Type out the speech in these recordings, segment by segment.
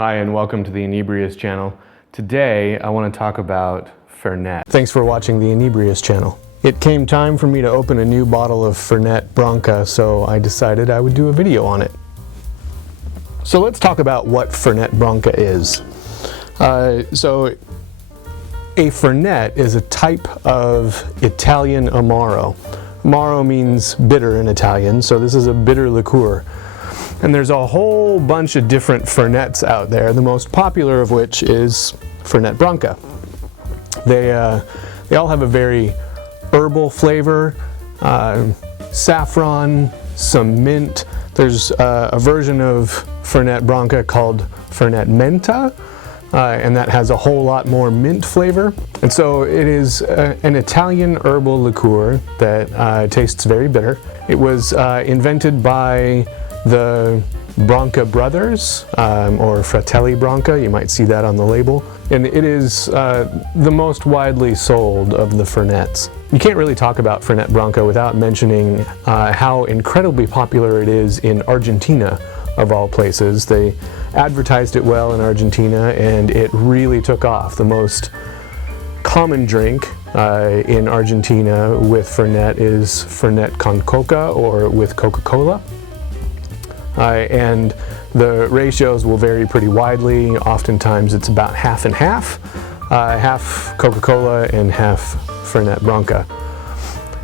Hi and welcome to the Inebrious channel. Today I want to talk about Fernet. Thanks for watching the Inebrious channel. It came time for me to open a new bottle of Fernet Branca, so I decided I would do a video on it. So let's talk about what Fernet Branca is. So a Fernet is a type of Italian Amaro. Amaro means bitter in Italian, so this is a bitter liqueur. And there's a whole bunch of different Fernets out there, the most popular of which is Fernet Branca. They all have a very herbal flavor, saffron, some mint. There's a version of Fernet Branca called Fernet Menta, and that has a whole lot more mint flavor. And so it is an Italian herbal liqueur that tastes very bitter. It was invented by the Branca brothers, or Fratelli Branca, you might see that on the label. And it is the most widely sold of the Fernets. You can't really talk about Fernet Branca without mentioning how incredibly popular it is in Argentina, of all places. They advertised it well in Argentina and it really took off. The most common drink in Argentina with Fernet is Fernet con Coca, or with Coca-Cola. And the ratios will vary pretty widely. Oftentimes it's about half and half, half Coca-Cola and half Fernet Branca.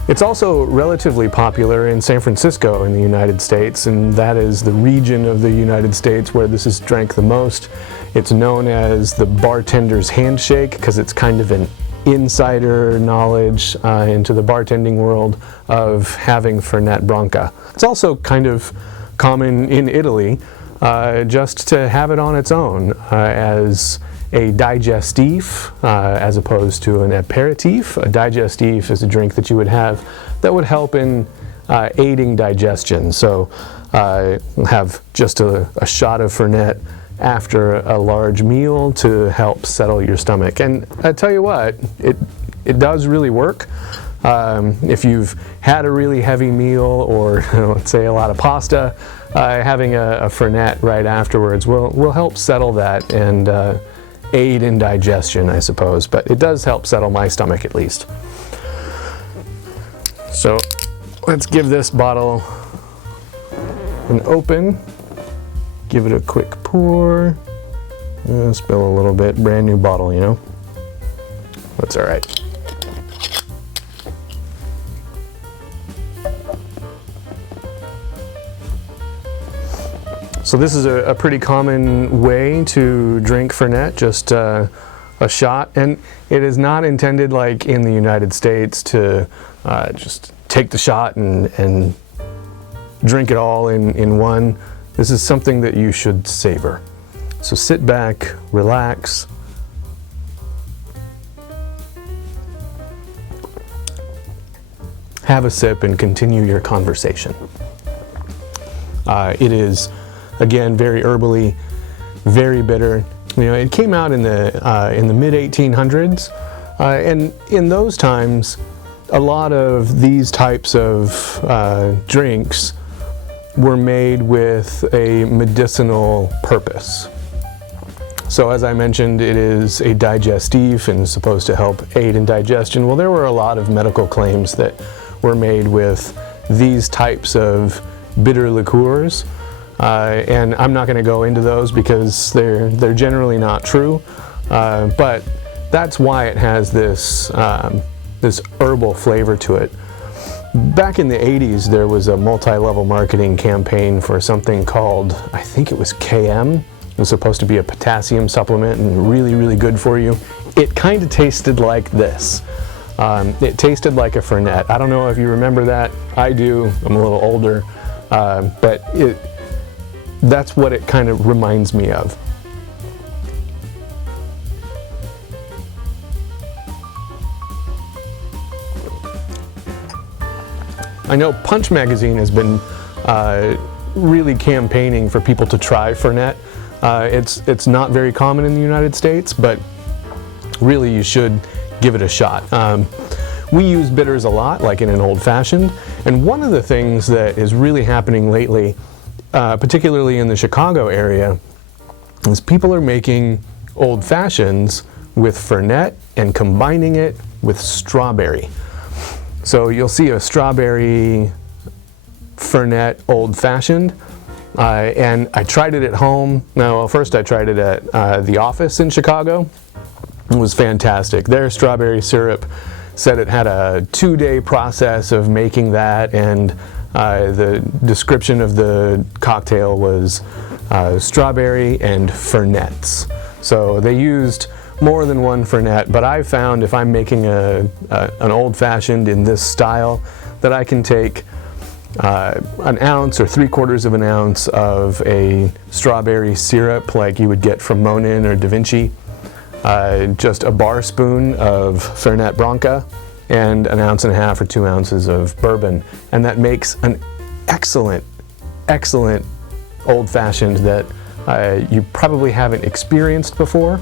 It's also relatively popular in San Francisco in the United States, and that is the region of the United States where this is drank the most. It's known as the bartender's handshake because it's kind of an insider knowledge into the bartending world of having Fernet Branca. It's also kind of common in Italy just to have it on its own as a digestif as opposed to an aperitif. A digestif is a drink that you would have that would help in aiding digestion. So have just a shot of Fernet after a large meal to help settle your stomach. And I tell you what, it does really work. If you've had a really heavy meal, or let's say a lot of pasta, having a Fernet right afterwards will help settle that and aid in digestion, I suppose. But it does help settle my stomach at least. So let's give this bottle an open. Give it a quick pour. Spill a little bit. Brand new bottle, you know. That's all right. So this is a pretty common way to drink Fernet, just a shot. And it is not intended, like in the United States, to just take the shot and drink it all in one. This is something that you should savor. So sit back, relax. Have a sip and continue your conversation. It is, again, very herbally, very bitter. You know, it came out in the mid 1800s, and in those times, a lot of these types of drinks were made with a medicinal purpose. So as I mentioned, it is a digestif and is supposed to help aid in digestion. Well, there were a lot of medical claims that were made with these types of bitter liqueurs. And I'm not going to go into those because they're generally not true, but that's why it has this this herbal flavor to it. Back in the 80s, there was a multi-level marketing campaign for something called, I think it was KM. It was supposed to be a potassium supplement and really, really good for you. It kind of tasted like this. It tasted like a Fernet. I don't know if you remember that. I do. I'm a little older, but that's what it kind of reminds me of. I know Punch Magazine has been really campaigning for people to try Fernet. It's not very common in the United States, but really you should give it a shot. We use bitters a lot, like in an old-fashioned, and one of the things that is really happening lately, particularly in the Chicago area, is people are making old fashions with Fernet and combining it with strawberry. So you'll see a strawberry Fernet old fashioned, and I tried it at home. No, well, first I tried it at the office in Chicago. It was fantastic. Their strawberry syrup said it had a 2-day process of making that, and the description of the cocktail was strawberry and Fernets. So they used more than one Fernet, but I found if I'm making an old-fashioned in this style that I can take an ounce or 3/4 of an ounce of a strawberry syrup like you would get from Monin or Da Vinci, just a bar spoon of Fernet Branca, and an 1.5 ounces or 2 ounces of bourbon, and that makes an excellent old-fashioned that you probably haven't experienced before.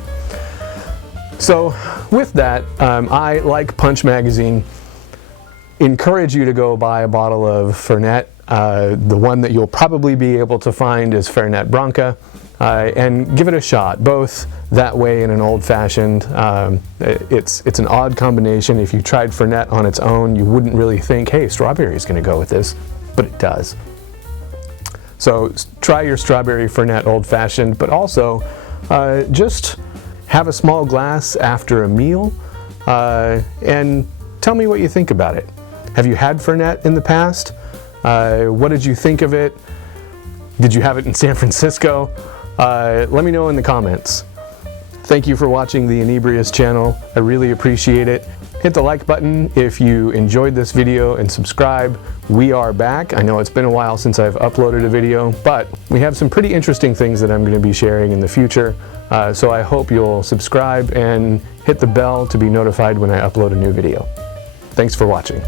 So with that, I, like Punch Magazine, encourage you to go buy a bottle of Fernet. The one that you'll probably be able to find is Fernet Branca, and give it a shot, both that way and an old-fashioned. It's an odd combination. If you tried Fernet on its own, you wouldn't really think, hey, strawberry is going to go with this, but it does. So try your strawberry Fernet old-fashioned, but also just have a small glass after a meal, and tell me what you think about it. Have you had Fernet in the past? What did you think of it? Did you have it in San Francisco? Let me know in the comments. Thank you for watching the Inebrious channel. I really appreciate it. Hit the like button if you enjoyed this video, and subscribe. We are back. I know it's been a while since I've uploaded a video, but we have some pretty interesting things that I'm going to be sharing in the future. So I hope you'll subscribe and hit the bell to be notified when I upload a new video. Thanks for watching.